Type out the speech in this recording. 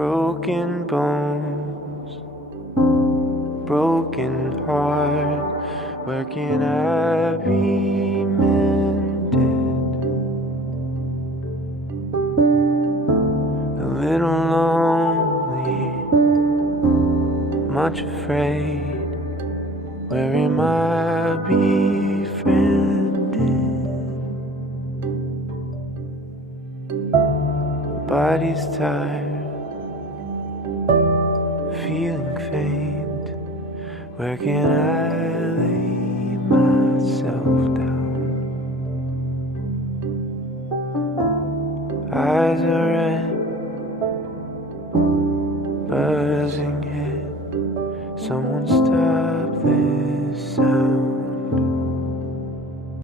broken bones, broken heart. Where can I be mended? A little lonely, much afraid. Where am I befriended? Body's tired, feeling faint. Where can I lay myself down? Eyes are red, buzzing head. Someone stop.